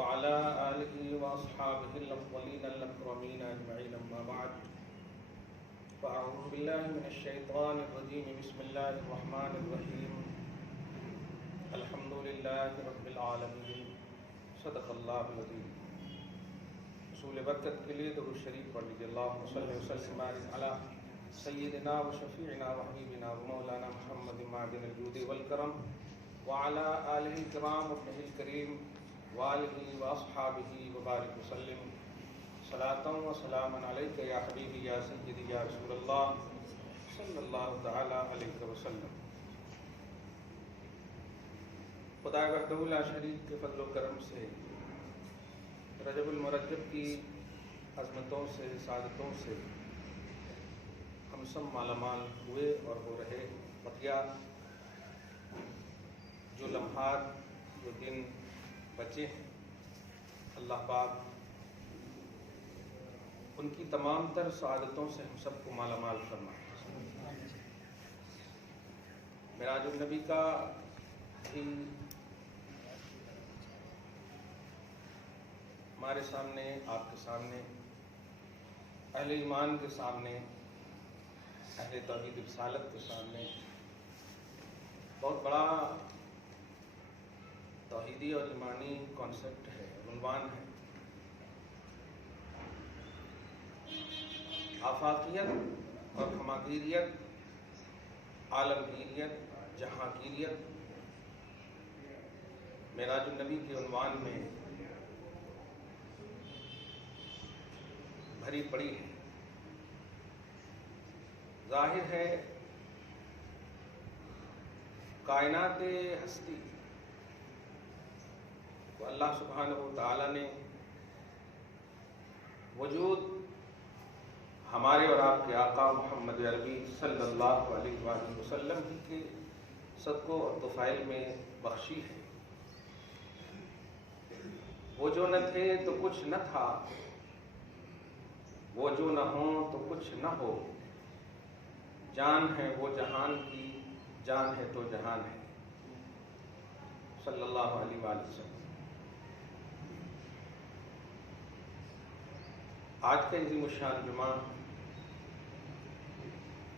وعلى آله وأصحابه الأفضلين الأكرمين أجمعين أما بعد فأعوذ بالله من الشيطان الرجيم بسم الله الرحمن الرحيم الحمد لله رب العالمين صدق اللہ العظیم۔ حصول برکت کے لیے درود شریف پڑھ لیجیے۔ اللہم صلی وسلم علی سیدنا و شفیعنا و حبیبنا و مولانا محمد معدن الجود والکرم وعلی آلہ الکرام وابنہ الکریم وآلہ واصحابہ وبارک وسلم صلاۃ و سلام علیک یا حبیبی یا سیدی یا رسول اللہ صلی اللہ تعالی علیہ وسلم۔ خدا وحدہ لا شریک کے فضل و کرم سے رجب المرجب کی عظمتوں سے سعادتوں سے ہم سب مالا مال ہوئے اور ہو رہے۔ بقیہ جو لمحات جو دن بچے ہیں اللہ پاک ان کی تمام تر سعادتوں سے ہم سب کو مالا مال فرمائے۔ معراج النبی کا بھی ہمارے سامنے، آپ کے سامنے، اہل ایمان کے سامنے، اہل توحید رسالت کے سامنے بہت بڑا توحیدی اور ایمانی کانسیپٹ ہے، عنوان ہے۔ آفاقیت اور ہماگیریت، عالمگیریت، جہانگیریت معراج النبی کے عنوان میں بھری پڑی ہے۔ ظاہر ہے کائنات ہستی کو اللہ سبحانہ و تعالی نے وجود ہمارے اور آپ کے آقا محمد عربی صلی اللہ علیہ وآلہ وسلم ہی کے صدقوں اور طفیل میں بخشی ہے۔ وہ جو نہ تھے تو کچھ نہ تھا، وہ جو نہ ہوں تو کچھ نہ ہو، جان ہے وہ جہان کی، جان ہے تو جہان ہے، صلی اللہ علیہ وآلہ وسلم۔ آج کا عظیم الشان جمعہ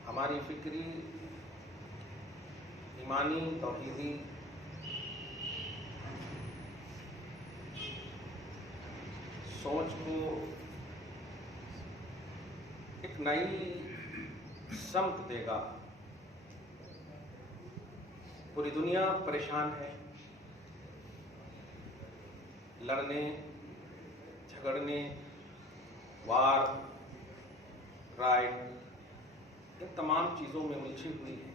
ہماری فکری، ایمانی، توحیدی سوچ کو ایک نئی سمت دے گا۔ پوری دنیا پریشان ہے، لڑنے، جھگڑنے، وار، رائٹ، ان تمام چیزوں میں الجھی ہوئی ہے۔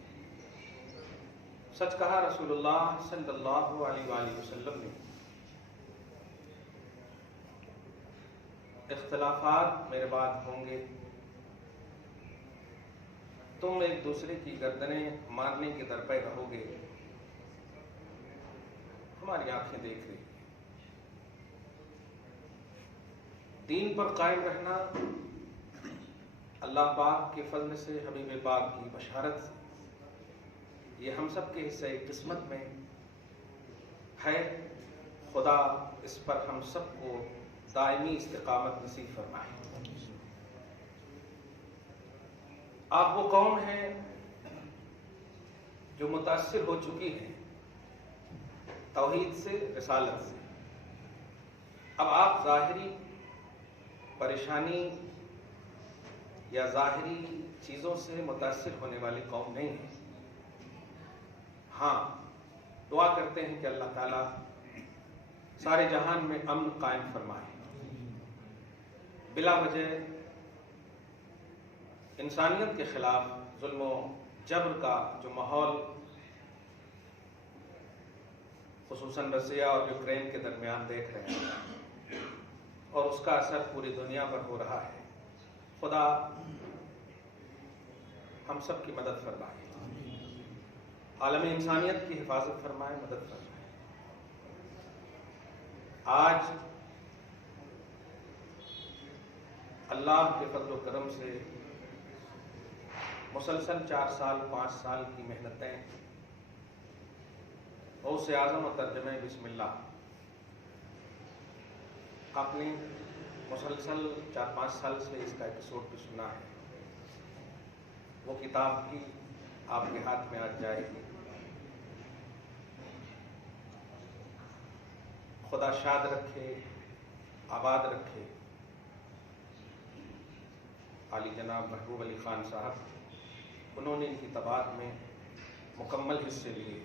سچ کہا رسول اللہ صلی اللہ علیہ وآلہ وسلم نے، اختلافات میرے بعد ہوں گے، تم ایک دوسرے کی گردنیں مارنے کے در پہ رہو گے۔ ہماری آنکھیں دیکھ رہی ہیں۔ دین پر قائم رہنا اللہ پاک کے فضل سے، حبیب پاک کی بشارت سے، یہ ہم سب کے حصہ قسمت میں ہے۔ خدا اس پر ہم سب کو دائمی استقامت نصیب فرمائے۔ آپ وہ قوم ہیں جو متاثر ہو چکی ہے توحید سے، رسالت سے۔ اب آپ ظاہری پریشانی یا ظاہری چیزوں سے متاثر ہونے والی قوم نہیں ہے۔ ہاں، دعا کرتے ہیں کہ اللہ تعالیٰ سارے جہان میں امن قائم فرمائے۔ بلا وجہ انسانیت کے خلاف ظلم و جبر کا جو ماحول خصوصاً رسیا اور یوکرین کے درمیان دیکھ رہے ہیں، اور اس کا اثر پوری دنیا پر ہو رہا ہے، خدا ہم سب کی مدد فرمائے، عالم انسانیت کی حفاظت فرمائے، مدد فرمائے۔ آج اللہ کے فضل و کرم سے مسلسل 4 سال 5 سال کی محنتیں، غوث اعظم و ترجمہ بسم اللہ، آپ نے مسلسل 4-5 سال سے اس کا ایپیسوڈ بھی سنا ہے، وہ کتاب بھی آپ کے ہاتھ میں آج جائے گی۔ خدا شاد رکھے، آباد رکھے عالی جناب محبوب علی خان صاحب، انہوں نے ان کتابات میں مکمل حصے لیے۔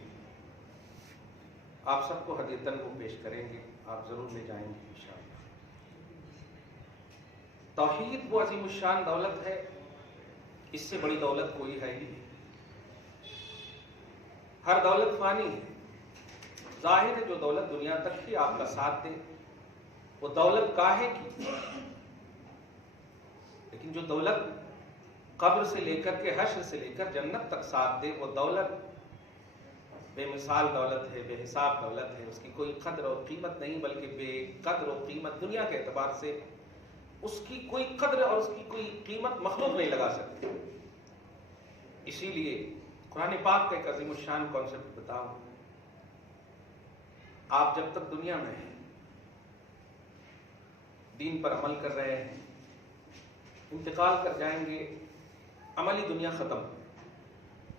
آپ سب کو ہدیتاً وہ پیش کریں گے، آپ ضرور لے جائیں گے انشاءاللہ۔ توحید وہ عظیم الشان دولت ہے، اس سے بڑی دولت کوئی ہے ہی نہیں۔ ہر دولت فانی ہے، ظاہر ہے جو دولت دنیا تک ہی آپ کا ساتھ دے وہ دولت کاہے کی، لیکن جو دولت قبر سے لے کر کے حشر سے لے کر جنت تک ساتھ دے وہ دولت بے مثال دولت ہے، بے حساب دولت ہے، اس کی کوئی قدر اور قیمت نہیں، بلکہ بے قدر و قیمت دنیا کے اعتبار سے اس کی کوئی قدر اور اس کی کوئی قیمت مخلوق نہیں لگا سکتی۔ اسی لیے قرآن پاک کا ایک عظیم الشان کانسیپٹ بتاؤں، آپ جب تک دنیا میں ہیں، دین پر عمل کر رہے ہیں، انتقال کر جائیں گے، عملی دنیا ختم۔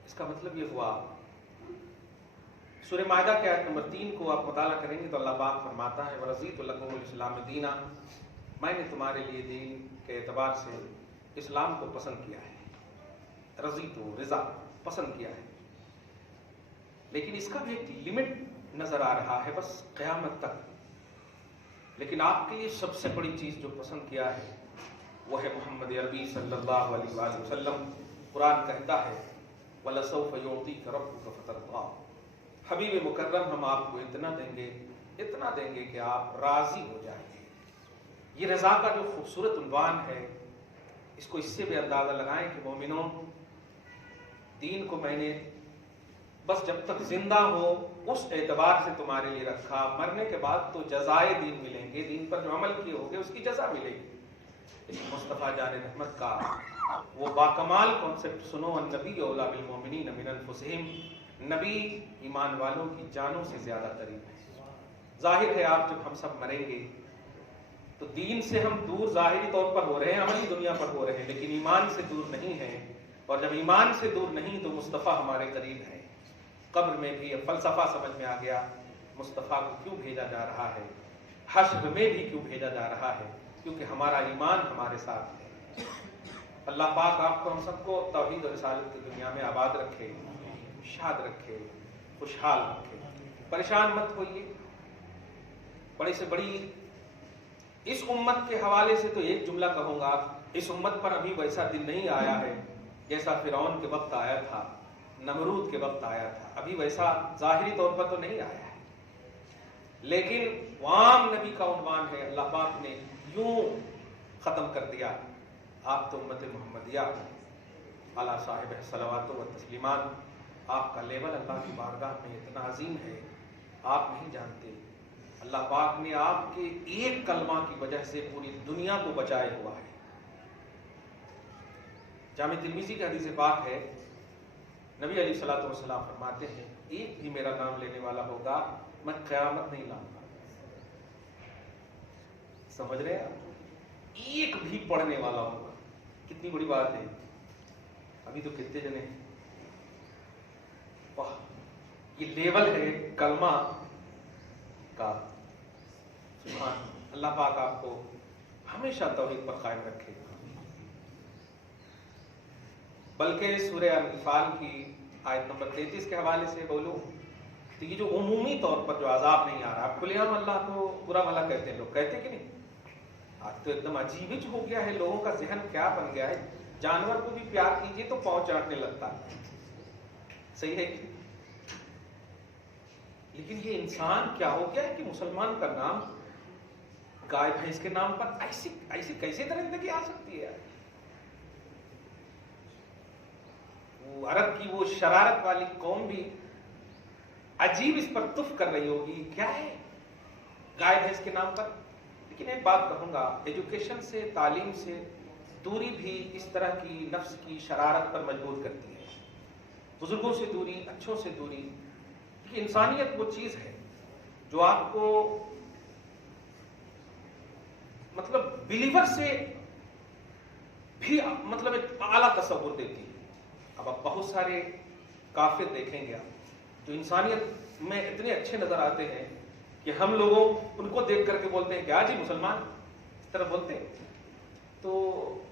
اس کا مطلب یہ ہوا، سورہ مائدہ کے آیت نمبر 3 کو آپ مطالعہ کریں گے تو اللہ پاک فرماتا ہے وَرَضِيتُ لَكُمُ الْإِسْلَامَ دِينًا، میں نے تمہارے لیے دین کے اعتبار سے اسلام کو پسند کیا ہے۔ رضیتو، رضا، پسند کیا ہے، لیکن اس کا بھی ایک لمٹ نظر آ رہا ہے، بس قیامت تک۔ لیکن آپ کے لیے سب سے بڑی چیز جو پسند کیا ہے وہ ہے محمد عربی صلی اللہ علیہ وآلہ وسلم۔ قرآن کہتا ہے وَلَسَوْفَ يُعْطِيكَ رَبُّكَ فَتَرْضَىٰ، حبیب مکرم ہم آپ کو اتنا دیں گے کہ آپ راضی ہو جائیں گے۔ یہ رضا کا جو خوبصورت عنوان ہے، اس کو اس سے بھی اندازہ لگائیں کہ مومنوں، دین کو میں نے بس جب تک زندہ ہو اس اعتبار سے تمہارے لیے رکھا، مرنے کے بعد تو جزائے دین ملیں گے، دین پر جو عمل کیے ہوگے اس کی جزا ملے گی۔ لیکن مصطفیٰ جان رحمت کا وہ باکمال کانسیپٹ سنو، النبی اولیٰ بالمؤمنین من انفسہم، نبی ایمان والوں کی جانوں سے زیادہ قریب ہے۔ ظاہر ہے آپ جب ہم سب مریں گے تو دین سے ہم دور ظاہری طور پر ہو رہے ہیں، عملی دنیا پر ہو رہے ہیں، لیکن ایمان سے دور نہیں ہیں، اور جب ایمان سے دور نہیں تو مصطفیٰ ہمارے قریب ہے۔ قبر میں بھی فلسفہ سمجھ میں آ گیا، مصطفیٰ کو کیوں بھیجا جا رہا ہے، حشر میں بھی کیوں بھیجا جا رہا ہے، کیونکہ ہمارا ایمان ہمارے ساتھ ہے۔ اللہ پاک آپ کو ہم سب کو توحید و رسالت کی دنیا میں آباد رکھے، شاد رکھے، خوشحال رکھے۔ پریشان مت ہوئیے، بڑی سے بڑی اس امت کے حوالے سے تو ایک جملہ کہوں گا، اس امت پر ابھی ویسا دن نہیں آیا ہے جیسا فرعون کے وقت آیا تھا، نمرود کے وقت آیا تھا، ابھی ویسا ظاہری طور پر تو نہیں آیا ہے، لیکن عام نبی کا عنوان ہے، اللہ پاک نے یوں ختم کر دیا، آپ تو امت محمدیہ علی صاحب صلوات و تسلیمات، آپ کا لیول اللہ کی بارگاہ میں اتنا عظیم ہے، آپ نہیں جانتے۔ اللہ پاک نے آپ کے ایک کلمہ کی وجہ سے پوری دنیا کو بچائے ہوا ہے۔ جامع ترمذی کی حدیث پاک ہے، نبی علیہ الصلوۃ والسلام فرماتے ہیں ایک بھی میرا نام لینے والا ہوگا میں قیامت نہیں لاؤں گا۔ سمجھ رہے ہیں آپ؟ ایک بھی پڑھنے والا ہوگا، کتنی بڑی بات ہے۔ ابھی تو کتنے جنے ہیں، واہ، یہ لیول ہے کلمہ کا۔ سبحان اللہ، پاک آپ کو ہمیشہ توحید پر قائم رکھے۔ بلکہ سورہ انفال کی آیت نمبر 33 کے حوالے سے بولوں تو یہ جو عمومی طور پر جو عذاب نہیں آ رہا، آپ کھلے عام اللہ کو برا بھلا کہتے ہیں، لوگ کہتے کہ نہیں؟ آج تو ایک دم عجیب ہی ہو گیا ہے، لوگوں کا ذہن کیا بن گیا ہے، جانور کو بھی پیار کیجیے تو پاؤں چاٹنے لگتا ہے، صحیح ہے کہ؟ لیکن یہ انسان کیا ہو گیا ہے کہ مسلمان کا نام گائے بھینس کے نام پر ایسی کیسے درندگی آ سکتی ہے؟ وہ عرب کی وہ شرارت والی قوم بھی عجیب اس پر تف کر رہی ہوگی، کیا ہے گائے بھینس کے نام پر۔ لیکن ایک بات کہوں گا، ایجوکیشن سے، تعلیم سے دوری بھی اس طرح کی نفس کی شرارت پر مجبور کرتی ہے، بزرگوں سے دوری، اچھوں سے دوری، کیونکہ انسانیت وہ چیز ہے جو آپ کو مطلب بلیور سے بھی مطلب ایک اعلیٰ تصور دیتی ہے. اب آپ بہت سارے کافر دیکھیں گے آپ جو انسانیت میں اتنے اچھے نظر آتے ہیں کہ ہم لوگوں ان کو دیکھ کر کے بولتے ہیں کہ جی مسلمان، اس طرح بولتے ہیں. تو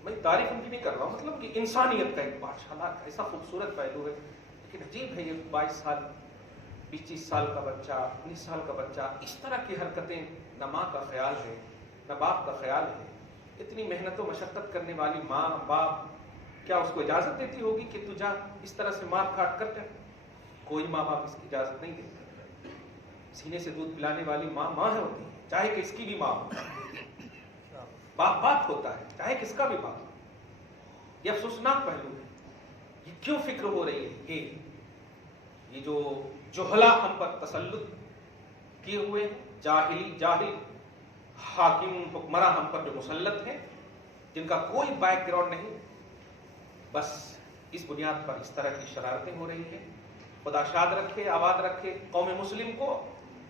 میں تعریف ان کی نہیں کر رہا ہوں، مطلب کہ انسانیت کا ایک ماشاءاللہ ایسا خوبصورت پہلو ہے. لیکن عجیب ہے یہ 22 سال 25 سال کا بچہ 19 سال کا بچہ اس طرح کی حرکتیں، نہ ماں کا خیال ہے نہ باپ کا خیال ہے. اتنی محنت و مشقت کرنے والی ماں باپ کیا اس کو اجازت دیتی ہوگی کہ تو جا اس طرح سے مار کاٹ کر کر؟ کوئی ماں باپ اس کی اجازت نہیں دیتے. سینے سے دودھ پلانے والی ماں ماں ہے ہوتی ہے، چاہے کہ اس کی بھی ماں ہو. باپ باپ ہوتا ہے چاہے کس کا بھی باپ ہو. یہ افسوسناک پہلو ہے. یہ کیوں فکر ہو رہی ہے؟ یہ جو جہلا ہم پر تسلط کیے ہوئے جاہل حاکم حکمراں ہم پر جو مسلط ہیں، جن کا کوئی بیک گراؤنڈ نہیں، بس اس بنیاد پر اس طرح کی شرارتیں ہو رہی ہیں. خدا شاد رکھے، آباد رکھے قوم مسلم کو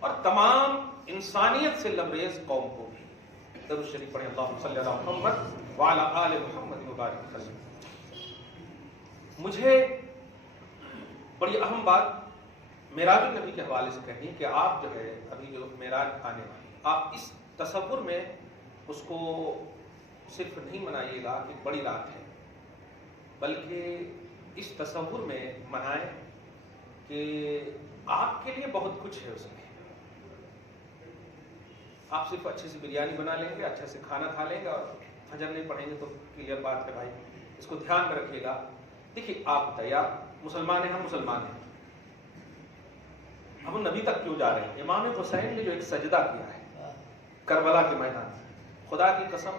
اور تمام انسانیت سے لبریز قوم کو بھی. درود شریف پڑھیں. اللہم صلی علی محمد وعلی آل محمد وبارک وسلم. مجھے بڑی اہم بات معراج النبی کے حوالے سے کہنی کہ آپ جو ہے ابھی جو معراج آنے والی، آپ اس تصور میں اس کو صرف نہیں منائیے گا کہ بڑی رات ہے، بلکہ اس تصور میں منائیں کہ آپ کے لیے بہت کچھ ہے اس میں. آپ صرف اچھے سے بریانی بنا لیں گے، اچھے سے کھانا کھا لیں گے اور فجر نہیں پڑھیں گے تو کلیئر بات ہے بھائی. اس کو دھیان میں رکھیے گا. دیکھیے آپ بتائیے، آپ مسلمان ہیں، ہم مسلمان ہیں، ہم نبی تک کیوں جا رہے ہیں؟ امام حسین نے جو ایک سجدہ کیا ہے کربلا کے میدان، خدا کی قسم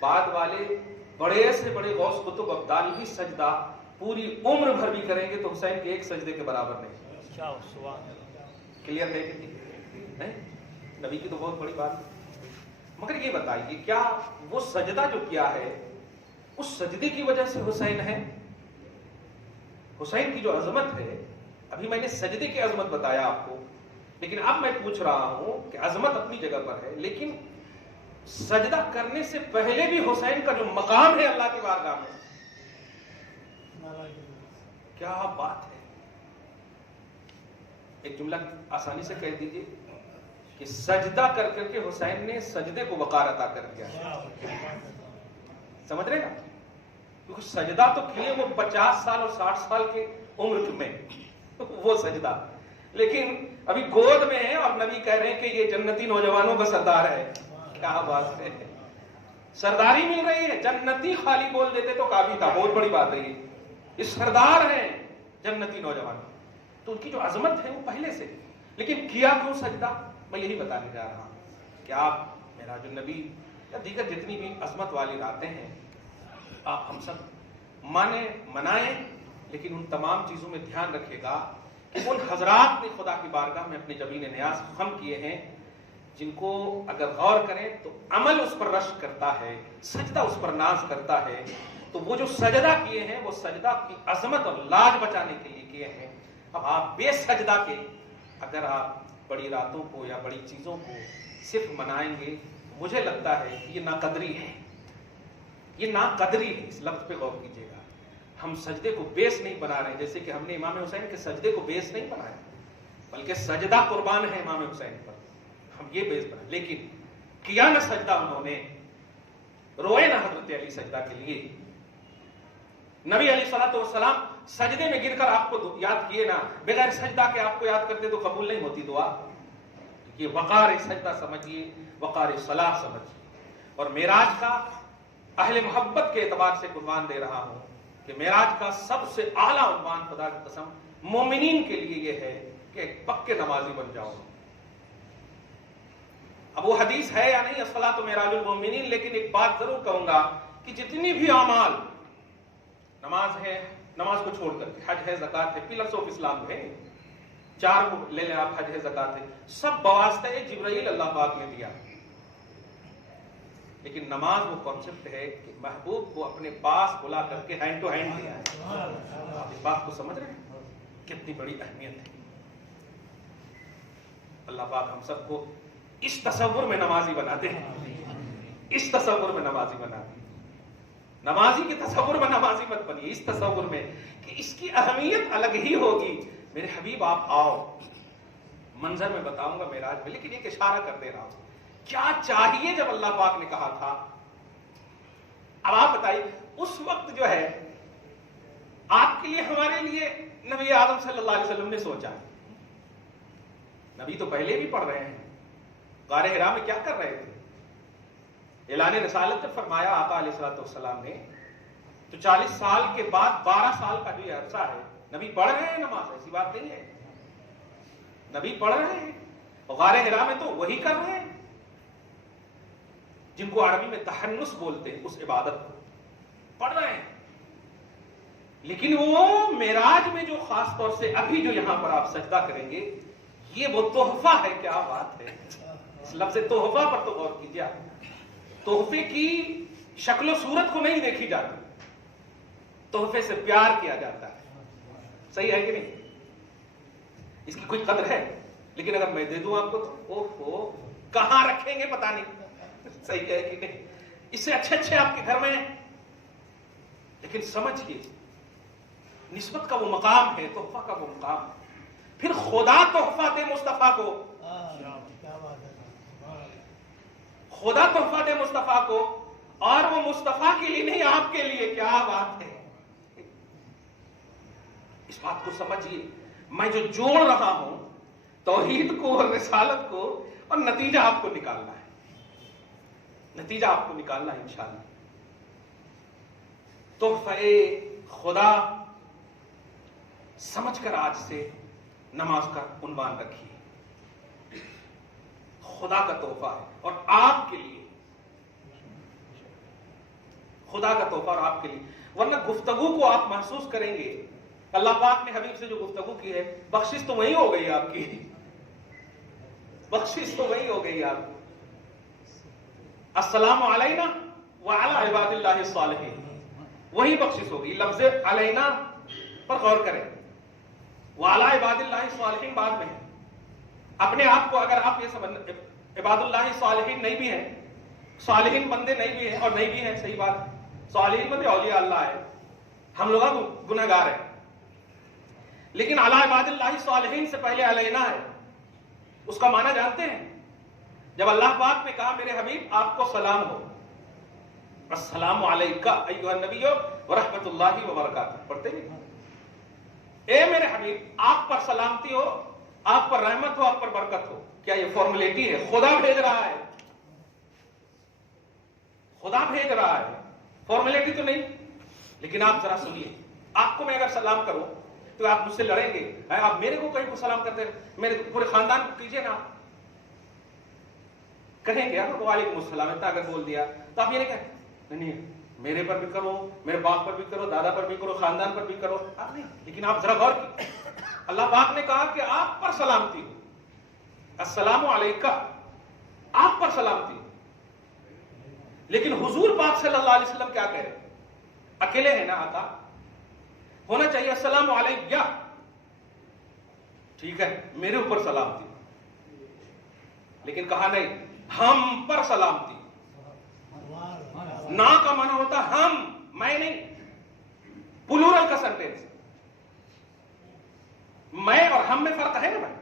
بعد والے بڑے سے بڑے غوث قطب ابدال بھی سجدہ پوری عمر بھر بھی کریں گے تو حسین کے ایک سجدے کے برابر نہیں. کلیئر ہے کہ نہیں؟ نبی کی تو بہت بڑی بات ہے. مگر یہ بتائیے کیا وہ سجدہ جو کیا ہے اس سجدے کی وجہ سے حسین ہے؟ حسین کی جو عظمت ہے، ابھی میں نے سجدے کی عظمت بتایا آپ کو، لیکن اب میں پوچھ رہا ہوں کہ عظمت اپنی جگہ پر ہے، لیکن سجدہ کرنے سے پہلے بھی حسین کا جو مقام ہے اللہ کی بارگاہ میں، کیا بات ہے. ایک جملہ آسانی سے کہہ دیجئے کہ سجدہ کر کر کے حسین نے سجدے کو وقار عطا کر دیا. سمجھ رہے نا؟ کیونکہ سجدہ تو کیے وہ 50 سال اور 60 سال کے عمر میں وہ سجدہ، لیکن ابھی گود میں ہے اور نبی کہہ رہے ہیں کہ یہ جنتی نوجوانوں کا سردار ہے. کیا بات ہے، سرداری مل رہی ہے. جنتی خالی بول دیتے تو کافی تھا، بہت بڑی بات ہے. یہ سردار ہیں جنتی نوجوان، تو ان کی جو عظمت ہے وہ پہلے سے. لیکن کیا کیوں سجدہ؟ میں یہی بتانے جا رہا ہوں کہ آپ معراج النبی یا دیگر جتنی بھی عظمت والی راتیں ہیں آپ ہم سب مانیں منائیں، لیکن ان تمام چیزوں میں دھیان رکھے گا کہ ان حضرات نے خدا کی بارگاہ میں اپنے جبین نیاز خم کیے ہیں جن کو اگر غور کریں تو عمل اس پر رشک کرتا ہے، سجدہ اس پر ناز کرتا ہے. تو وہ جو سجدہ کیے ہیں وہ سجدہ کی عظمت اور لاج بچانے کے لیے کیے ہیں. اب آپ بے سجدہ کے اگر آپ بڑی راتوں کو یا بڑی چیزوں کو صرف منائیں گے، مجھے لگتا ہے کہ یہ ناقدری ہے. یہ ناقدری ہے. اس لفظ پہ غور کیجیے گا. ہم سجدے کو بیس نہیں بنا رہے ہیں، جیسے کہ ہم نے امام حسین کے سجدے کو بیس نہیں بنایا، بلکہ سجدہ قربان ہے امام حسین پر، ہم یہ بیس بنا. لیکن کیا نہ سجدہ انہوں نے، روئے نہ حضرت علی سجدہ کے لیے. نبی علیہ الصلوۃ والسلام سجدے میں گر کر آپ کو یاد کیے نا، بغیر سجدہ کے آپ کو یاد کرتے تو قبول نہیں ہوتی دعا. یہ وقار سجدہ سمجھیے، وقار صلاح سمجھیے. اور معراج کا اہل محبت کے اعتبار سے قربان دے رہا ہوں کہ معراج کا سب سے اعلیٰ عنوان خدا کی قسم مومنین کے لیے یہ ہے کہ ایک پکے نمازی بن جاؤ. اب وہ حدیث ہے یا نہیں الصلاۃ معراج المومنین، لیکن ایک بات ضرور کہوں گا کہ جتنی بھی اعمال، نماز ہے، نماز کو چھوڑ کر کے حج ہے، زکات ہے، پلرز آف اسلام ہے، 4 کو لے لیں آپ، حج ہے، زکات ہے، سب بواسطہ جبرائیل اللہ پاک نے دیا. لیکن نماز وہ کانسیپٹ ہے کہ محبوب کو اپنے پاس بلا کر کے ہینڈ ٹو ہینڈ دیا ہے. آپ اس بات کو سمجھ رہے ہیں کتنی بڑی اہمیت ہے. اللہ پاک ہم سب کو اس تصور میں نمازی بناتے ہیں، اس تصور میں نمازی بنا دی. نمازی کے تصور میں نمازی مت بنیے، اس تصور میں کہ اس کی اہمیت الگ ہی ہوگی. میرے حبیب آپ آؤ، منظر میں بتاؤں گا معراج میں، لیکن ایک اشارہ کر دے رہا ہوں کیا چاہیے جب اللہ پاک نے کہا تھا. اب آپ بتائیے اس وقت جو ہے آپ کے لیے ہمارے لیے نبی اعظم صلی اللہ علیہ وسلم نے سوچا. نبی تو پہلے بھی پڑھ رہے ہیں، غار حرا میں کیا کر رہے تھے؟ اعلان رسالت جب فرمایا آقا علیہ الصلوۃ والسلام نے، تو 40 سال کے بعد 12 سال کا جو یہ عرصہ ہے نبی پڑھ رہے ہیں نماز، ایسی بات نہیں ہے. نبی پڑھ رہے ہیں اور غار حرا میں تو وہی کر رہے ہیں جن کو عربی میں تحنس بولتے ہیں، اس عبادت کو پڑھ رہے ہیں. لیکن وہ معراج میں جو خاص طور سے ابھی جو یہاں پر آپ سجدہ کریں گے، یہ وہ تحفہ ہے. کیا بات ہے، اس لفظ تحفہ پر تو غور کیجیے. تحفے کی شکل و صورت کو نہیں دیکھی جاتی، تحفے سے پیار کیا جاتا ہے. صحیح ہے کہ نہیں؟ اس کی کوئی قدر ہے، لیکن اگر میں دے دوں آپ کو تو اوہو کہاں رکھیں گے پتہ نہیں. صحیح ہے کہ نہیں؟ اس سے اچھے آپ کے گھر میں ہیں. لیکن سمجھئے نسبت کا وہ مقام ہے، تحفہ کا وہ مقام ہے. پھر خدا تحفہ دے مصطفیٰ کو، خدا تحفہ دے مصطفیٰ کو، اور وہ مصطفیٰ کے لیے نہیں آپ کے لیے. کیا بات ہے، اس بات کو سمجھیے. میں جو جوڑ رہا ہوں توحید کو اور رسالت کو، اور نتیجہ آپ کو نکالنا ہے، نتیجہ آپ کو نکالنا ہے انشاءاللہ. تحفہ خدا سمجھ کر آج سے نماز کا عنوان رکھیے. خدا کا تحفہ ہے اور آپ کے لیے، خدا کا تحفہ اور آپ کے لیے. ورنہ گفتگو کو آپ محسوس کریں گے، اللہ پاک نے حبیب سے جو گفتگو کی ہے، بخشش تو وہی ہو گئی آپ کی، بخشش تو وہی ہو گئی آپ کی. السلام علینا وعلی عباد اللہ الصالحین، وہی بخشش ہوگی. لفظ علینا پر غور کریں، وعلی عباد اللہ الصالحین بعد میں ہے. اپنے آپ کو اگر آپ یہ سمجھ عباد اللہ صالحین نہیں بھی ہیں، صالحین بندے نہیں بھی ہیں، اور نہیں بھی ہیں، صحیح بات، صالحین بندے اولیاء اللہ ہے، ہم لوگ گنہگار ہیں. لیکن علی عباد اللہ صالحین سے پہلے علینا ہے. اس کا معنی جانتے ہیں؟ جب اللہ پاک نے کہا میرے حبیب آپ کو سلام ہو، السلام علیکہ ایھا النبی ورحمۃ اللہ وبرکاتہ، پڑھتے نہیں؟ اے میرے حبیب آپ پر سلامتی ہو، آپ پر رحمت ہو، آپ پر برکت ہو. کیا یہ فارمولیٹی ہے؟ خدا بھیج رہا ہے، خدا بھیج رہا ہے، فارمولیٹی تو نہیں. لیکن آپ ذرا سنیے، آپ کو میں اگر سلام کروں تو آپ مجھ سے لڑیں گے، آپ میرے کو کہیں کو سلام کرتے ہیں، میرے پورے خاندان کو کیجئے نا. کہیں گے وعلیکم السلام، اتنا اگر بول دیا تو آپ یہ نہیں کہیں نہیں میرے پر بھی کرو، میرے باپ پر بھی کرو، دادا پر بھی کرو، خاندان پر بھی کرو، آپ نہیں. لیکن آپ ذرا غور کیجئے، اللہ پاک نے کہا کہ آپ پر سلامتی ہو، السلام علیکہ، آپ پر سلامتی. لیکن حضور پاک صلی اللہ علیہ وسلم کیا کہہ رہے؟ اکیلے ہیں نا آقا، ہونا چاہیے السلام علیکہ، ٹھیک ہے میرے اوپر سلامتی. لیکن کہا نہیں ہم پر سلامتی. نا کا معنی ہوتا ہم، میں نہیں، پلورل کا سینٹینس. میں اور ہم میں فرق ہے نا بھائی،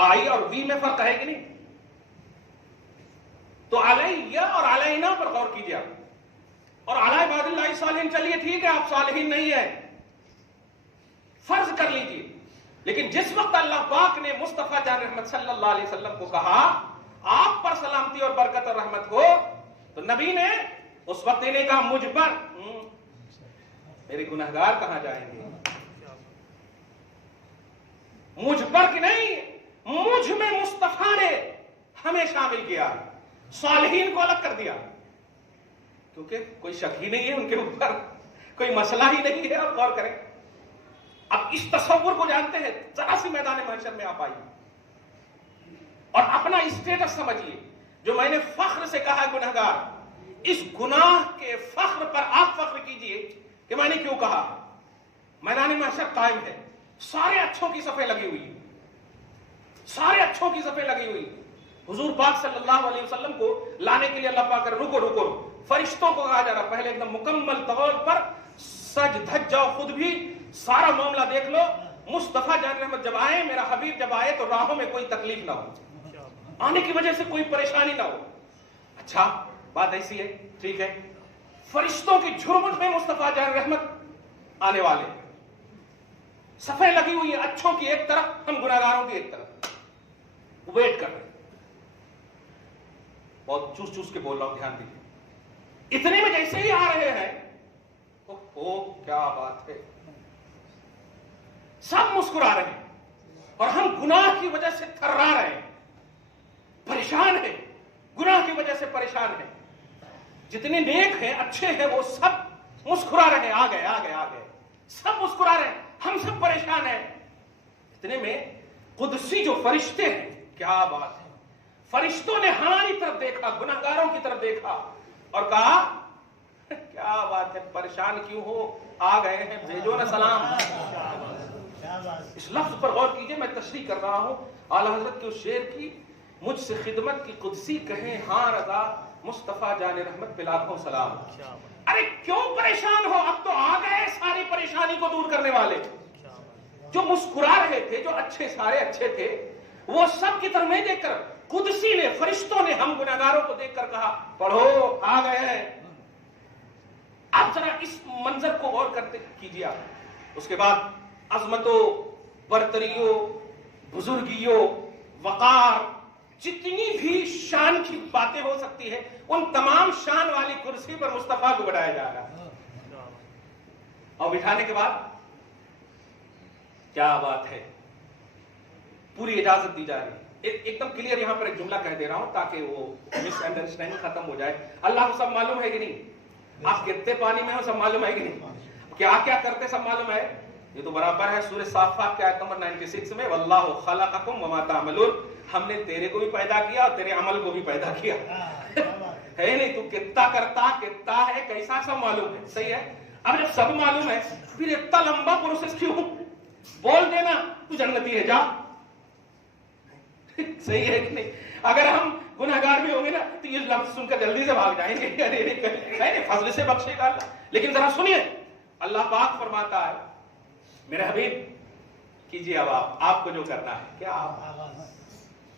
آئی اور وی میں فرق ہے کہ نہیں؟ تو علیہ اور علینا پر غور کیجیے آپ. اور علی عباد اللہ صالحین، چلیے ٹھیک ہے آپ صالحین نہیں ہیں، فرض کر لیجیے. لیکن جس وقت اللہ پاک نے مصطفیٰ جان رحمت صلی اللہ علیہ وسلم کو کہا آپ پر سلامتی اور برکت اور رحمت کو، تو نبی نے اس وقت انہیں کہا مجھ پر، میرے گنہگار کہاں جائیں گے؟ مجھ پر کہ نہیں، مجھ میں مصطفیٰ نے ہمیں شامل کیا، صالحین کو الگ کر دیا. کیونکہ کوئی شک ہی نہیں ہے ان کے اوپر، کوئی مسئلہ ہی نہیں ہے. آپ غور کریں، اب اس تصور کو جانتے ہیں، ذرا سی میدان محشر میں آپ آئیے اور اپنا اسٹیٹس سمجھیے. جو میں نے فخر سے کہا گنہگار، اس گناہ کے فخر پر آپ فخر کیجئے کہ میں نے کیوں کہا. میدان محشر قائم ہے، سارے اچھوں کی صفیں لگی ہوئی، سارے اچھوں کی صفیں لگی ہوئی. حضور پاک صلی اللہ علیہ وسلم کو لانے کے لیے اللہ پاک کر رکو رکو رکو، فرشتوں کو کہا جا رہا پہلے ایک دم مکمل طور پر سج دھج جاؤ، خود بھی سارا معاملہ دیکھ لو، مصطفیٰ جان رحمت جب آئے، میرا حبیب جب آئے تو راہوں میں کوئی تکلیف نہ ہو، آنے کی وجہ سے کوئی پریشانی نہ ہو۔ اچھا بات ایسی ہے، ٹھیک ہے، فرشتوں کی جھرمٹ میں مصطفیٰ جان رحمت آنے والے، صفیں لگی ہوئی ہیں، اچھوں کی ایک طرف، ہم گناہگاروں کی ایک طرف، ویٹ کر رہے ہیں۔ بہت چوس چوس کے بول رہا ہوں، دھیان دیجیے۔ اتنے میں جیسے ہی آ رہے ہیں، کیا بات ہے، سب مسکرا رہے ہیں اور ہم گناہ کی وجہ سے تھرا رہے ہیں، پریشان ہیں، گناہ کی وجہ سے پریشان ہیں۔ جتنے نیک ہیں، اچھے ہیں، وہ سب مسکرا رہے ہیں، آ گئے آ گئے آ گئے، سب مسکرا رہے ہیں، ہم سب پریشان ہیں۔ اتنے میں قدسی جو فرشتے ہیں، کیا بات ہے، فرشتوں نے ہماری طرف دیکھا، گناہگاروں کی طرف دیکھا اور کہا کیا بات ہے، پریشان کیوں ہو، آ گئے ہیں، بھیجو نا سلام۔ اس لفظ پر غور کیجئے، میں تشریح کر رہا ہوں اعلیٰ حضرت کے اس شعر کی، مجھ سے خدمت کی قدسی کہیں ہاں رضا، مصطفیٰ جان رحمت پہ لاکھوں سلام۔ ارے کیوں پریشان ہو، اب تو آ گئے ساری پریشانی کو دور کرنے والے۔ جو مسکرا رہے تھے، جو اچھے، سارے اچھے تھے، وہ سب کی طرف میں دیکھ کر قدسی نے، فرشتوں نے ہم گناہگاروں کو دیکھ کر کہا پڑھو، آ گئے ہیں۔ آپ ذرا اس منظر کو غور کرتے کیجیے آپ۔ اس کے بعد عظمتوں، برتریوں، بزرگیوں، وقار، جتنی بھی شان کی باتیں ہو سکتی ہے، ان تمام شان والی کرسی پر مصطفیٰ کو بٹھایا جا رہا ہے، اور بٹھانے کے بعد کیا بات ہے، پوری اجازت دی جا رہی ہے۔ ایک دم کلیئر یہاں پر ایک جملہ کہہ دے رہا ہوں تاکہ وہ مس انڈرسٹینڈنگ ختم ہو جائے۔ اللہ کو سب معلوم ہے کہ نہیں؟ آپ کتنے پانی میں ہو سب معلوم ہے کہ نہیں؟ کیا کیا کرتے سب معلوم ہے؟ یہ تو برابر ہے سورہ صافات کے آیت نمبر 96 میں، واللہ خلقکم وما تعملون، ہم نے تیرے کو بھی پیدا کیا اور تیرے عمل کو بھی پیدا کیا ہے نہیں؟ تو کتنا کرتا، کتنا ہے، کیسا، سب معلوم ہے، صحیح ہے۔ اب جب سب معلوم ہے، پھر اتنا لمبا پروسیس کیوں؟ بول دینا تو جنتی ہے، جا، صحیح ہے کہ نہیں؟ اگر ہم گناہگار بھی ہوں گے نا تو یہ لفظ سن کر جلدی سے بھاگ جائیں گے، فضل سے بخشے گا اللہ۔ لیکن ذرا سنیے، اللہ پاک فرماتا ہے میرے حبیب کیجیے، اب آپ کو جو کرنا ہے، کیا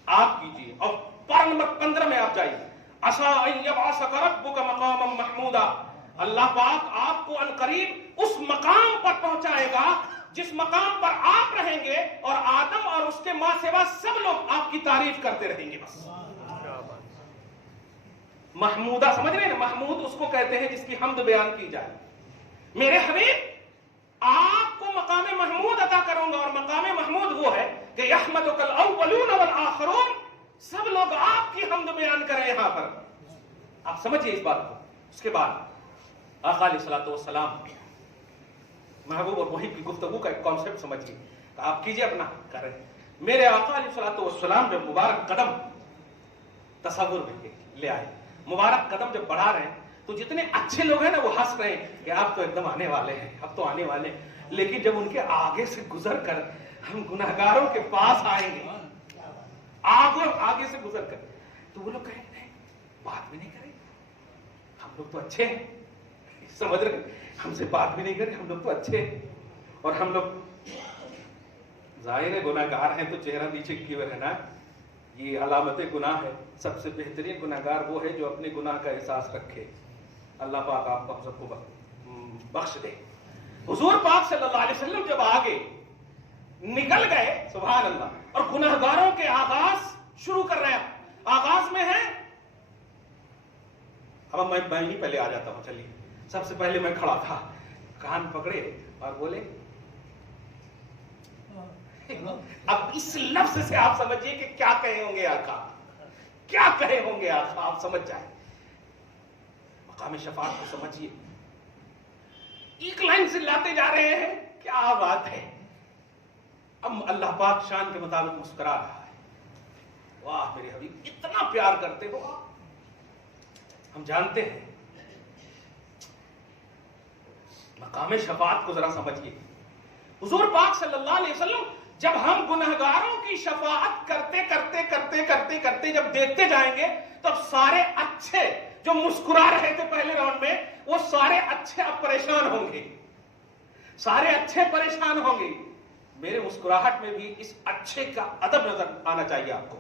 آپ کیجیے، اور پارہ نمبر 15 میں آپ جائیے، عسیٰ ان یبعثک ربک مقاما محمودا، اللہ پاک آپ کو عنقریب اس مقام پر پہنچائے گا جس مقام پر آپ رہیں گے اور آدم اور اس کے ماں سوا سب لوگ آپ کی تعریف کرتے رہیں گے۔ بس محمودہ سمجھ رہے ہیں نا؟ محمود اس کو کہتے ہیں جس کی حمد بیان کی جائے۔ میرے حبیب آپ کو مقام محمود عطا کروں گا، اور مقام محمود وہ ہے کہ یحمدک الاولون والآخرون، سب لوگ آپ کی حمد بیان کریں یہاں پر۔ آپ سمجھئے اس بات کو۔ اس کے بعد آقا علیہ الصلوۃ والسلام، محبوب اور محب کی گفتگو کا ایک کانسیپٹ سمجھیے، آپ کیجئے اپنا کریں۔ میرے آقا علیہ الصلوۃ والسلام جب مبارک قدم تصور میں لے آئے، مبارک قدم جب بڑھا رہے ہیں تو جتنے اچھے لوگ ہیں نا وہ ہنس رہے ہیں کہ آپ تو ایک دم آنے والے ہیں، اب تو آنے والے ہیں، لیکن جب ان کے آگے سے گزر کر ہم گناہگاروں کے پاس آئیں گے، آگے سے گزر کر، تو وہ لوگ کہیں گے بات بھی نہیں کریں، ہم لوگ تو اچھے ہیں، سمجھ رہے ہیں؟ ہم سے بات بھی نہیں کریں، ہم لوگ تو اچھے ہیں، اور ہم لوگ ظاہر گناہگار ہیں تو چہرہ نیچے کیے ہے نا، یہ علامت گناہ ہے۔ سب سے بہترین گناہگار وہ ہے جو اپنے گناہ کا احساس رکھے۔ اللہ پاک آپ کو ہم سب کو بخش دے۔ حضور پاک صلی اللہ علیہ وسلم جب آگے نکل گئے، سبحان اللہ، اور گناہگاروں کے آغاز شروع کر رہے ہیں، آغاز میں ہے، اب میں ہی پہلے آ جاتا ہوں، چلیے، سب سے پہلے میں کھڑا تھا، کان پکڑے اور بولے، اب اس لفظ سے آپ سمجھیے کہ کیا کہے ہوں گے آقا، کیا کہے ہوں گے آقا، آپ سمجھ جائیں۔ مقام شفاعت کو سمجھیے، ایک لائن سے لاتے جا رہے ہیں، کیا بات ہے۔ اب اللہ پاک شان کے مطابق مسکرا رہا ہے، واہ میرے حبیب اتنا پیار کرتے ہو آپ، ہم جانتے ہیں۔ مقام شفاعت کو ذرا سمجھیے، حضور پاک صلی اللہ علیہ وسلم جب ہم گنہگاروں کی شفاعت کرتے کرتے کرتے کرتے کرتے جب دیکھتے جائیں گے تو اب سارے اچھے جو مسکرا رہے تھے پہلے راؤنڈ میں وہ سارے اچھے اب پریشان ہوں گے، سارے اچھے پریشان ہوں گے. میرے مسکراہٹ میں بھی اس اچھے کا ادب نظر آنا چاہیے آپ کو.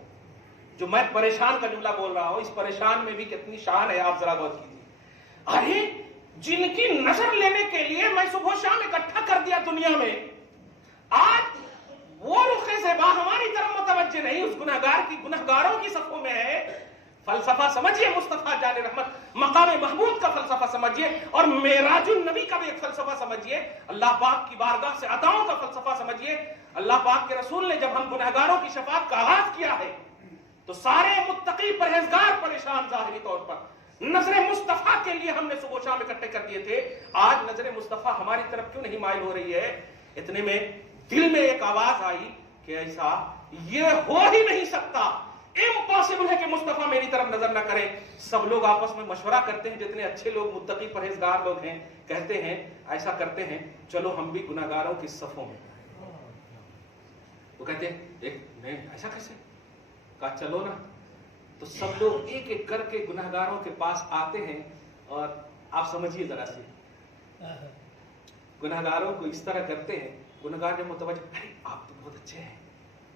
جو میں پریشان کا جملہ بول رہا ہوں اس پریشان میں بھی کتنی شان ہے، آپ ذرا غور کیجیے. ارے جن کی نظر لینے کے لیے میں صبح شام اکٹھا کر دیا دنیا میں، آج وہ رخ زیبا ہماری طرف متوجہ نہیں، اس گنہگار کی گنہگاروں کی صفوں میں ہے. فلسفہ سمجھیے مصطفیٰ جان رحمت، مقام محمود کا فلسفہ سمجھیے، اور معراج النبی کا بھی ایک فلسفہ سمجھیے. اللہ پاک کی بارگاہ سے عطاؤں کا فلسفہ سمجھیے. اللہ پاک کے رسول نے جب ہم گنہگاروں کی شفاعت کا آغاز کیا ہے تو سارے متقی پرہیزگار پریشان ظاہری طور پر. نظر مصطفیٰ کے لیے ہم نے صبح شام اکٹھے کر دیے تھے. آج نظر مصطفیٰ ہماری طرف کیوں نہیں مائل ہو رہی ہے؟ اتنے میں دل میں ایک آواز آئی کہ ایسا یہ ہو ہی نہیں سکتا، امپاسبل ہے کہ مصطفیٰ میری طرف نظر نہ کریں. سب لوگ آپس میں مشورہ کرتے ہیں، جتنے اچھے لوگ متقی پرہیزگار لوگ ہیں کہتے ہیں ایسا کرتے ہیں چلو ہم بھی گنہگاروں کی صفوں میں. وہ کہتے ہیں نہیں ایسا کیسے؟ کہا چلو نا. تو سب لوگ ایک ایک کر کے گنہگاروں کے پاس آتے ہیں، اور آپ سمجھیے ذرا سے گنہگاروں کو اس طرح کرتے ہیں. گنہگار نے متوجہ، ارے آپ تو بہت اچھے ہیں،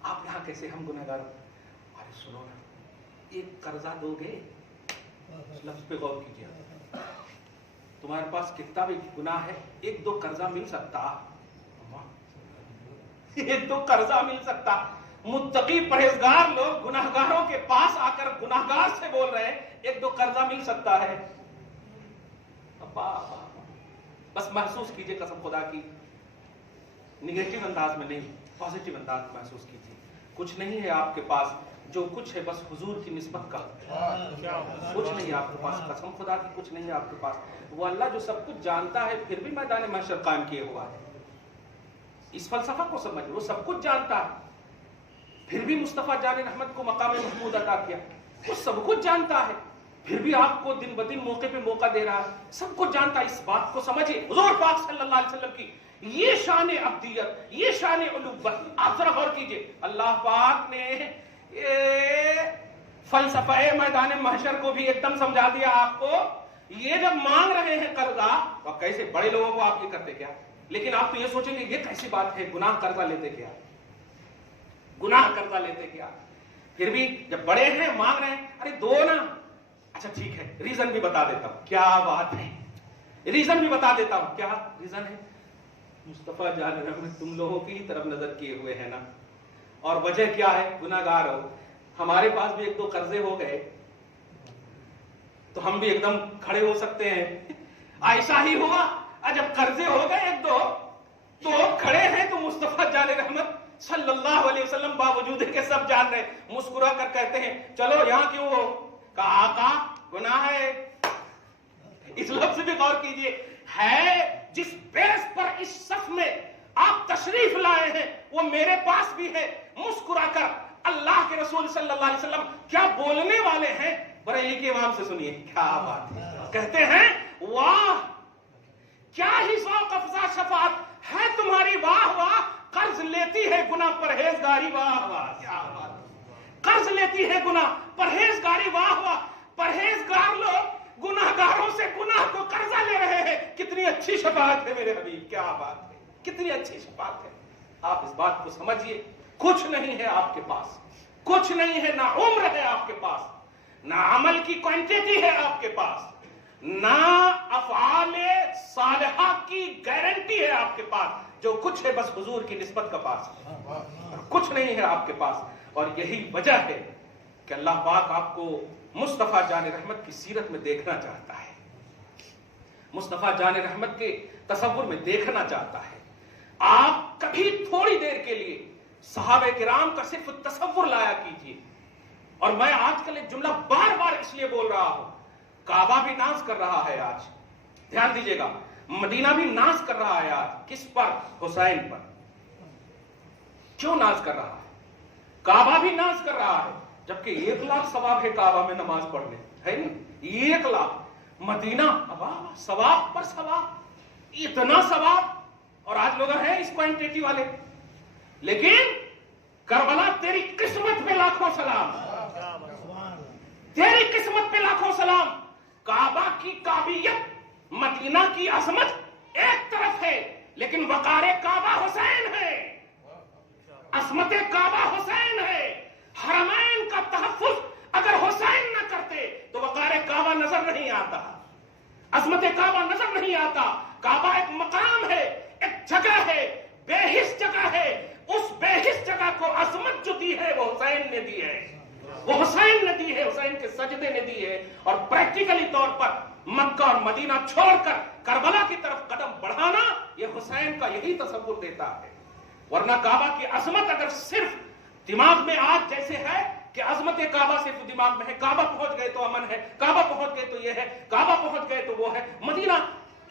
آپ یہاں کیسے؟ ہم گنہگار. ارے سنو نا، ایک قرضہ دو گے؟ لفظ پہ غور کیجیے. تمہارے پاس کتنا بھی گناہ ہے، ایک دو قرضہ مل سکتا؟ ایک دو قرضہ مل سکتا؟ متقی پرہیزگار لوگ گناہگاروں کے پاس آ کر گناہگار سے بول رہے ہیں ایک دو قرضہ مل سکتا ہے. بس محسوس کیجئے قسم خدا کی، نگیٹو انداز میں نہیں، پازیٹو انداز میں محسوس کیجئے. کچھ نہیں ہے آپ کے پاس، جو کچھ ہے بس حضور کی نسبت کا. کچھ نہیں آپ کے پاس، قسم خدا کی کچھ نہیں ہے آپ کے پاس. وہ اللہ جو سب کچھ جانتا ہے پھر بھی میدان محشر قائم کیے ہوا ہے. اس فلسفہ کو سمجھ، وہ سب کچھ جانتا ہے پھر بھی مصطفیٰ جان رحمت کو مقام محمود عطا کیا. وہ سب کچھ جانتا ہے پھر بھی آپ کو دن بدن موقع پہ موقع دے رہا ہے. سب کچھ جانتا ہے. اس بات کو سمجھے حضور پاک صلی اللہ علیہ وسلم کی یہ شان عبدیت، یہ شان علوت. آپ ذرا غور کیجئے، اللہ پاک نے فلسفہ میدان محشر کو بھی ایک دم سمجھا دیا آپ کو. یہ جب مانگ رہے ہیں قرضہ تو کیسے بڑے لوگوں کو آپ یہ کرتے کیا؟ لیکن آپ تو یہ سوچیں گے یہ کیسی بات ہے، گناہ قرضہ لیتے کیا، گناہ قرضہ لیتے کیا؟ پھر بھی جب بڑے ہیں مانگ رہے ہیں، ارے دو نا. اچھا ٹھیک ہے، ریزن بھی بتا دیتا ہوں. کیا بات ہے، ریزن بھی بتا دیتا ہوں. کیا ریزن ہے؟ مصطفیٰ جان رحمت تم لوگوں کی طرف نظر کیے ہوئے ہیں نا، اور وجہ کیا ہے؟ گناہگار ہو. ہمارے پاس بھی ایک دو قرضے ہو گئے تو ہم بھی ایک دم کھڑے ہو سکتے ہیں. ایسا ہی ہوا، جب قرضے ہو گئے ایک دو تو کھڑے ہیں. تو مصطفیٰ جان رحمت صلی اللہ علیہ وسلم باوجود ہے کہ سب جان رہے مسکرا کر کہتے ہیں چلو یہاں کیوں ہو؟ کہا آقا گناہ ہے. اس لفظ بھی غور کیجئے، ہے جس بیس پر اس صف میں آپ تشریف لائے ہیں وہ میرے پاس بھی ہے. مسکرا کر اللہ کے رسول صلی اللہ علیہ وسلم کیا بولنے والے ہیں؟ بریلی کے امام سے سنیے کیا بات ہے. کہتے ہیں واہ کیا ہی ذوق افزا شفاعت ہے تمہاری، واہ واہ. قرض لیتی ہے گناہ پرہیزگاری، واہ واہ. کیا بات، قرض لیتی ہے گناہ پرہیزگاری، واہ واہ. پرہیزگار لوگ گناہگاروں سے گناہ کو قرضہ لے رہے ہیں. کتنی اچھی شفاعت ہے میرے حبیب، کیا بات ہے، کتنی اچھی شفاعت ہے. آپ اس بات کو سمجھیے. کچھ نہیں ہے آپ کے پاس، کچھ نہیں ہے. نہ عمر ہے آپ کے پاس، نہ عمل کی کوانٹٹی ہے آپ کے پاس، نہ افعال صالحہ کی گارنٹی ہے آپ کے پاس. جو کچھ ہے بس حضور کی نسبت کا پاس ہے، کچھ نہیں ہے آپ کے پاس. اور یہی وجہ ہے کہ اللہ پاک آپ کو مصطفیٰ جان رحمت کی سیرت میں دیکھنا چاہتا ہے، مصطفیٰ جان رحمت کے تصور میں دیکھنا چاہتا ہے. آپ کبھی تھوڑی دیر کے لیے صحابہ کرام کا صرف تصور لایا کیجیے. اور میں آج کل ایک جملہ بار بار اس لیے بول رہا ہوں، کعبہ بھی ناز کر رہا ہے آج، دھیان دیجیے گا. مدینہ بھی ناز کر رہا ہے آج. کس پر؟ حسین پر. کیوں ناز کر رہا ہے؟ کعبہ بھی ناز کر رہا ہے، جبکہ 1 لاکھ ثواب ہے کعبہ میں نماز پڑھنے، ہے نہیں؟ 1 لاکھ. مدینہ ثواب پر ثواب، اتنا ثواب. اور آج لوگ ہیں اس کوانٹٹی والے. لیکن کربلا تیری قسمت پہ لاکھوں سلام، تیری قسمت پہ لاکھوں سلام۔ کعبہ کی کعبیت، مدینہ کی عظمت ایک طرف ہے، لیکن وقار کعبہ حسین ہے، عظمت کعبہ حسین ہے۔ حرمین کا تحفظ اگر حسین نہ کرتے تو وقار کعبہ نظر نہیں آتا، عظمت کعبہ نظر نہیں آتا۔ کعبہ ایک مقام ہے، ایک جگہ ہے، بے حس جگہ ہے۔ اس بے حس جگہ کو عظمت جو دی ہے وہ حسین نے دی ہے، وہ حسین نے دی ہے، حسین کے سجدے نے دی ہے۔ اور پریکٹیکلی طور پر مکہ اور مدینہ چھوڑ کر کربلا کی طرف قدم بڑھانا یہ حسین کا یہی تصور دیتا ہے۔ ورنہ کعبہ کی عظمت اگر صرف دماغ میں آج جیسے ہے کہ عظمت کعبہ صرف دماغ میں ہے، کعبہ پہنچ گئے تو امن ہے، کعبہ پہنچ گئے تو یہ ہے، کعبہ پہنچ گئے تو وہ ہے، مدینہ،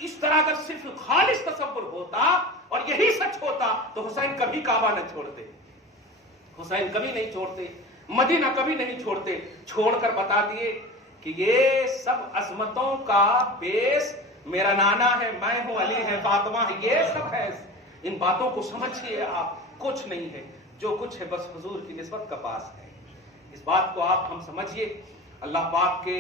اس طرح اگر صرف خالص تصور ہوتا اور یہی سچ ہوتا تو حسین کبھی کعبہ نہ چھوڑتے، حسین کبھی نہیں چھوڑتے، مدینہ کبھی نہیں چھوڑتے۔ چھوڑ کر بتا دیے کہ یہ سب عظمتوں کا بیس میرا نانا ہے، میں ہوں، علی ہے، فاطمہ ہے، یہ سب ہے۔ ان باتوں کو سمجھیے آپ، کچھ نہیں ہے، جو کچھ ہے بس حضور کی نسبت کا پاس ہے۔ اس بات کو آپ ہم سمجھیے، اللہ پاک کے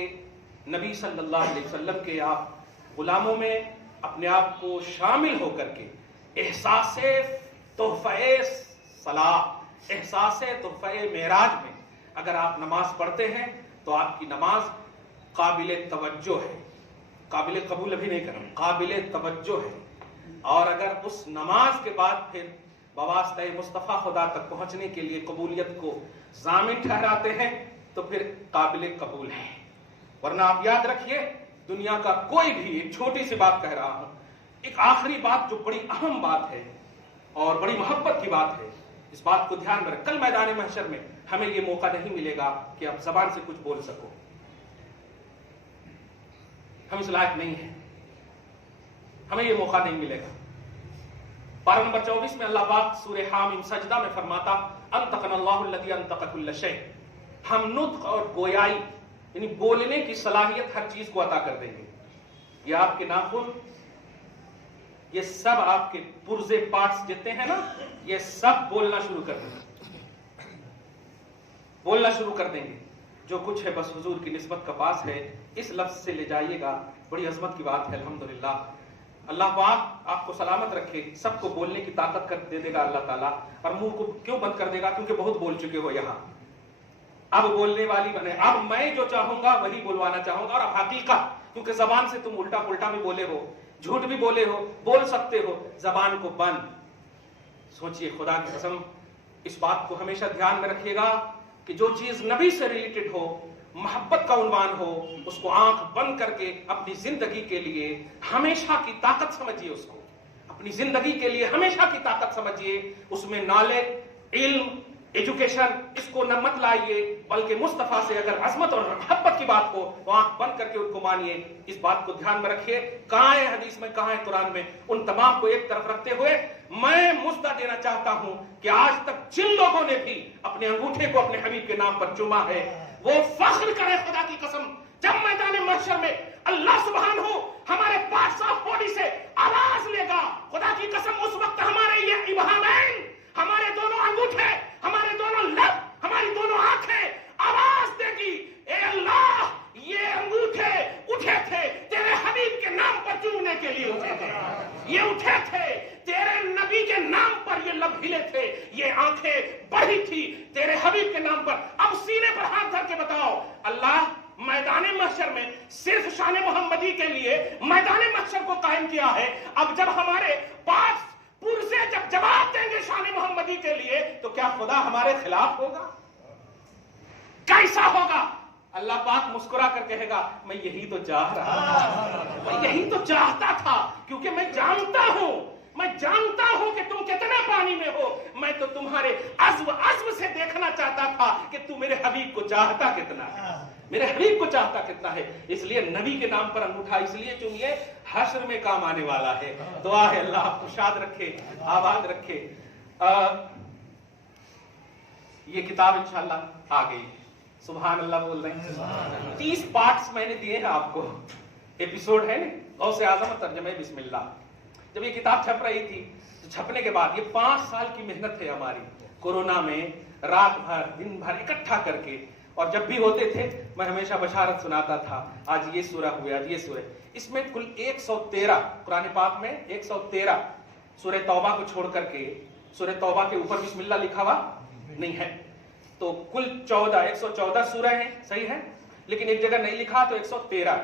نبی صلی اللہ علیہ وسلم کے آپ غلاموں میں اپنے آپ کو شامل ہو کر کے احساس تحفہ صلاح، احساس تحفہ معراج میں اگر آپ نماز پڑھتے ہیں تو آپ کی نماز قابل توجہ ہے، قابل قبول ابھی نہیں کروں، قابل توجہ ہے۔ اور اگر اس نماز کے بعد پھر بواسطہ مصطفیٰ خدا تک پہنچنے کے لیے قبولیت کو ضامن ٹھہراتے ہیں تو پھر قابل قبول ہے۔ ورنہ آپ یاد رکھیے، دنیا کا کوئی بھی، ایک چھوٹی سی بات کہہ رہا ہوں، ایک آخری بات جو بڑی اہم بات ہے اور بڑی محبت کی بات ہے، اس بات کو دھیان میں رکھ، کل میدان محشر میں ہمیں یہ موقع نہیں ملے گا کہ آپ زبان سے کچھ بول سکو، ہم اس لائق نہیں ہیں، ہمیں یہ موقع نہیں ملے گا۔ پارہ نمبر 24 میں اللہ پاک سورہ حامیم سجدہ میں فرماتا، انطقنا اللہ الذی انطق کل شیء، ہم نطق اور گویائی یعنی بولنے کی صلاحیت ہر چیز کو عطا کر دیں گے۔ یہ آپ کے ناخن، یہ سب آپ کے پرزے پارٹس جتنے ہیں نا، یہ سب بولنا شروع کر دیں گے، بولنا شروع کر دیں گے۔ جو کچھ ہے بس حضور کی نسبت کا پاس ہے، اس لفظ سے لے جائیے گا، بڑی عظمت کی بات ہے۔ الحمدللہ اللہ پاک آپ کو سلامت رکھے، سب کو بولنے کی طاقت کر دے گا اللہ تعالیٰ، اور منہ کو کیوں بند کر دے گا؟ کیونکہ بہت بول چکے ہو یہاں، اب بولنے والی بنے، اب میں جو چاہوں گا وہی بولوانا چاہوں گا، اور اب حقیقت، کیونکہ زبان سے تم الٹا پلٹا بھی بولے ہو، جھوٹ بھی بولے ہو، بول سکتے ہو، زبان کو بند۔ سوچئے خدا کی قسم، اس بات کو ہمیشہ دھیان میں رکھیے گا کہ جو چیز نبی سے ریلیٹڈ ہو، محبت کا عنوان ہو، اس کو آنکھ بند کر کے اپنی زندگی کے لیے ہمیشہ کی طاقت سمجھیے، اس کو اپنی زندگی کے لیے ہمیشہ کی طاقت سمجھیے۔ اس میں نالج، علم، ایجوکیشن، اس کو نہ مت لائیے، بلکہ مصطفیٰ سے اگر عظمت اور محبت کی بات ہو تو آنکھ بند کر کے ان کو مانیے۔ اس بات کو دھیان میں رکھیے، کہاں ہے حدیث میں، کہاں ہے قرآن میں، ان تمام کو ایک طرف رکھتے ہوئے میں مژدہ دینا چاہتا ہوں کہ آج تک جن لوگوں نے بھی اپنے انگوٹھے کو اپنے حبیب کے نام پر چوما ہے، وہ فخر کرے خدا کی قسم، جب میدان محشر میں اللہ سبحانہ ہمارے پارٹس آف باڈی سے آواز لے گا، خدا کی قسم اس وقت ہمارے یہ ابہامین، ہمارے دونوں انگوٹھے، ہمارے دونوں لب، ہماری دونوں آنکھیں آواز دے گی، اے اللہ یہ انگوٹھے اٹھے تھے تیرے حبیب کے نام پر چومنے کے لیے، اٹھے تھے، یہ اٹھے تھے تیرے نبی کے نام پر، یہ لب ہلے تھے، یہ آنکھیں بڑھی تھی تیرے حبیب کے نام پر۔ اب سینے پر ہاتھ دھر کے بتاؤ، اللہ میدان محشر میں صرف شان محمدی کے لیے میدان محشر کو قائم کیا ہے، اب جب ہمارے پاس پرزے جب جواب دیں گے شان محمدی کے لیے تو کیا خدا ہمارے خلاف ہوگا؟ کیسا ہوگا؟ اللہ پاک مسکرا کر کہے گا، میں یہی تو چاہ رہا تھا، میں یہی تو چاہتا تھا، کیونکہ میں جانتا ہوں کہ تم کتنے پانی میں ہو، میں تو تمہارے عزم سے دیکھنا چاہتا تھا کہ تم میرے حبیب کو چاہتا کتنا ہے، میرے حبیب کو چاہتا کتنا ہے۔ اس لیے نبی کے نام پر انگوٹھا اس لیے چومیے، حشر میں کام آنے والا ہے۔ دعا ہے اللہ آپ کو شاد رکھے، آباد رکھے۔ یہ کتاب انشاءاللہ آ گئی، سبحان اللہ بول رہے ہیں۔ 30 پارٹس میں نے دیے ہیں آپ کو، ایپیسوڈ ہے نا، غوث اعظم ترجمہ بسم اللہ، جب یہ کتاب چھپ رہی تھی تو چھپنے کے بعد یہ 5 سال کی محنت ہے ہماری، کورونا میں رات بھر دن بھر اکٹھا کر کے، اور جب بھی ہوتے تھے میں ہمیشہ بشارت سناتا تھا، آج یہ سورہ ہوئے، آج یہ سورہ۔ اس میں کل 113 قرآن پاک میں 113 سورہ توبہ کو چھوڑ کر کے، سورہ توبہ کے اوپر بسم اللہ لکھا ہوا نہیں ہے، تو کل 114 سورہ ہیں، صحیح ہے، لیکن ایک جگہ نہیں لکھا تو 113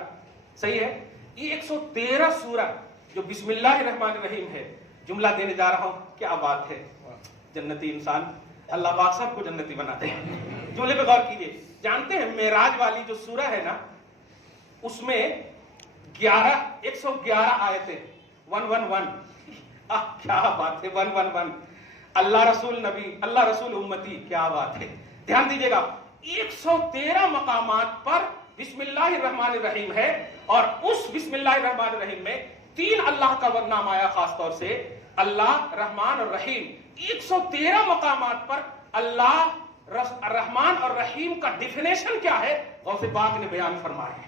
صحیح ہے۔ یہ 113 سورہ جو بسم اللہ الرحمن الرحیم ہے، جملہ دینے جا رہا ہوں، کیا بات ہے، جنتی انسان، اللہ پاک سب کو جنتی بناتے ہیں۔ جملے پہ غور کیجئے، جانتے ہیں معراج والی جو سورہ ہے نا، اس میں 111 آیتیں، 111، کیا بات ہے، 111، اللہ رسول نبی، اللہ رسول امتی، کیا بات ہے۔ دھیان دیجئے گا، 113 مقامات پر بسم اللہ الرحمن الرحیم ہے، اور اس بسم اللہ الرحمن الرحیم میں 3 اللہ کا نام آیا خاص طور سے، اللہ، رحمان اور رحیم۔ 113 مقامات پر اللہ، رحمان اور رحیم کا ڈیفینیشن کیا ہے، غوث پاک نے بیان فرمایا،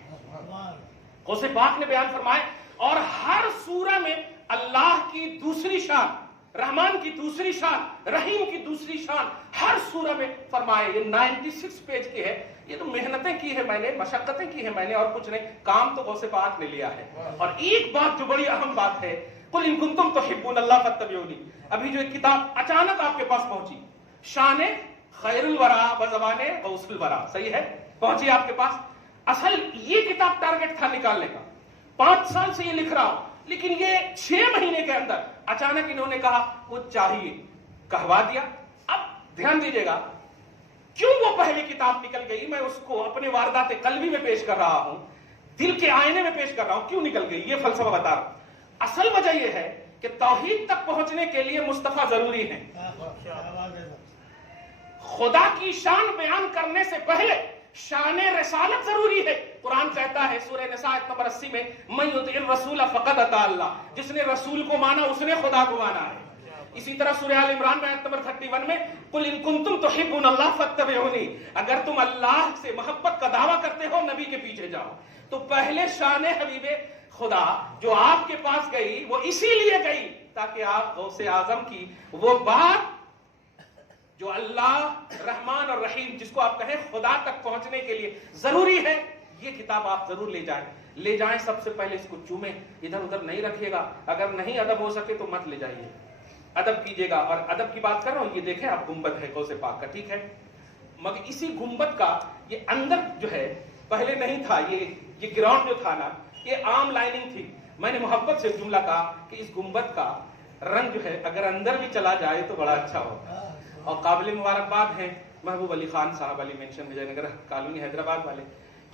غوث پاک نے بیان فرمایا، اور ہر سورہ میں اللہ کی دوسری شان، رحمان کی دوسری شان، رحیم کی دوسری شان ہر سورہ میں فرمائے۔ یہ 96 پیج کی ہے، یہ تو محنتیں کی ہے میں نے، مشقتیں کی ہے میں نے، اور کچھ نہیں، کام تو غوث پاک نے لیا ہے۔ اور ایک بات جو بڑی اہم بات ہے، قل ان کنتم تحبون اللہ فاتبعونی، ابھی جو ایک کتاب اچانک آپ کے پاس پہنچی، شان خیر الورا بزبان غوث الورا، صحیح ہے، پہنچی آپ کے پاس۔ اصل یہ کتاب ٹارگٹ تھا نکالنے کا، 5 سال سے یہ لکھ رہا ہوں، لیکن یہ 6 مہینے کے اندر اچانک انہوں نے کہا وہ چاہیے، کہوا دیا۔ اب دھیان دیجئے گا، کیوں وہ پہلی کتاب نکل گئی، میں اس کو اپنے واردات قلبی میں پیش کر رہا ہوں، دل کے آئینے میں پیش کر رہا ہوں، کیوں نکل گئی، یہ فلسفہ بتا رہا ہوں۔ اصل وجہ یہ ہے کہ توحید تک پہنچنے کے لیے مصطفیٰ ضروری ہے۔ خدا کی شان بیان کرنے سے پہلے شان رسالت ضروری ہے۔ قرآن کہتا ہے سورہ نساء آیت نمبر 80 میں، من یطع الرسول فقد اطاع اللہ، جس نے رسول کو مانا اس نے خدا کو مانا ہے۔ اسی طرح سورہ آل عمران میں آیت نمبر 31 میں، قل ان کنتم تحبون اللہ فاتبعونی، اگر تم اللہ سے محبت کا دعویٰ کرتے ہو نبی کے پیچھے جاؤ۔ تو پہلے شان حبیب خدا جو آپ کے پاس گئی وہ اسی لیے گئی تاکہ آپ غوث اعظم کی وہ بات جو اللہ، رحمان اور رحیم، جس کو آپ کہیں خدا تک پہنچنے کے لیے ضروری ہے، یہ کتاب آپ ضرور لے جائیں۔ سب سے پہلے اس کو چومیں، ادھر ادھر نہیں رکھیے گا، اگر نہیں ادب ہو سکے تو مت لے جائیے، ادب کیجئے گا۔ اور ادب کی بات کر رہا ہوں، یہ دیکھیں آپ گنبد ہے غوث پاک کا، ٹھیک ہے، مگر اسی گنبد کا یہ اندر جو ہے پہلے نہیں تھا، یہ گراؤنڈ جو تھا نا، یہ عام لائننگ تھی۔ میں نے محبت سے جملہ کہا کہ اس گنبد کا رنگ جو ہے اگر اندر بھی چلا جائے تو بڑا اچھا ہوگا۔ اور قابل مبارکباد ہیں محبوب علی خان صاحب، علی مینشن وجے نگر کالونی حیدرآباد والے،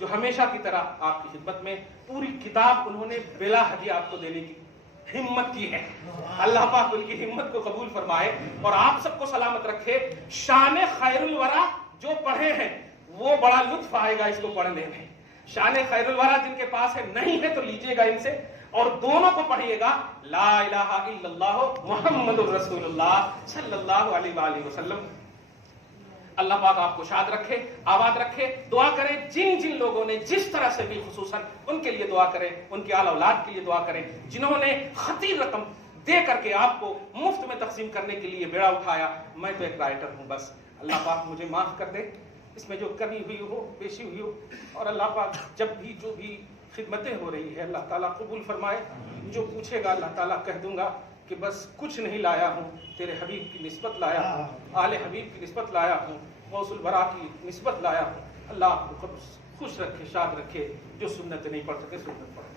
جو ہمیشہ کی طرح آپ کی خدمت میں پوری کتاب انہوں نے بلا ہدیہ آپ کو دینے کی ہمت کی ہے۔ اللہ پاک ان کی ہمت کو قبول فرمائے اور آپ سب کو سلامت رکھے۔ شان خیر الورا جو پڑھے ہیں وہ بڑا لطف آئے گا اس کو پڑھنے میں۔ شان خیر الورا جن کے پاس ہے نہیں ہے تو لیجئے گا ان سے، اور دونوں کو پڑھیے گا، لا الہ الا اللہ محمد الرسول اللہ صلی اللہ علیہ وآلہ وسلم۔ اللہ پاک آپ کو شاد رکھے، آباد رکھے۔ دعا کریں جن جن لوگوں نے جس طرح سے بھی، خصوصاً ان کے لیے دعا کریں، ان کے آل اولاد کے لیے دعا کریں جنہوں نے خطیر رقم دے کر کے آپ کو مفت میں تقسیم کرنے کے لیے بیڑا اٹھایا۔ میں تو ایک رائٹر ہوں بس، اللہ پاک مجھے معاف کر دے اس میں جو کمی ہوئی ہو، پیشی ہوئی ہو، اور اللہ پاک جب بھی جو بھی خدمتیں ہو رہی ہے اللہ تعالیٰ قبول فرمائے۔ جو پوچھے گا اللہ تعالیٰ کہہ دوں گا کہ بس کچھ نہیں لایا ہوں، تیرے حبیب کی نسبت لایا ہوں، آل حبیب کی نسبت لایا ہوں، غوث الورا کی نسبت لایا ہوں۔ اللہ آپ کو خوش رکھے، شاد رکھے۔ جو سنت نہیں پڑھ سکے سنت پڑھے۔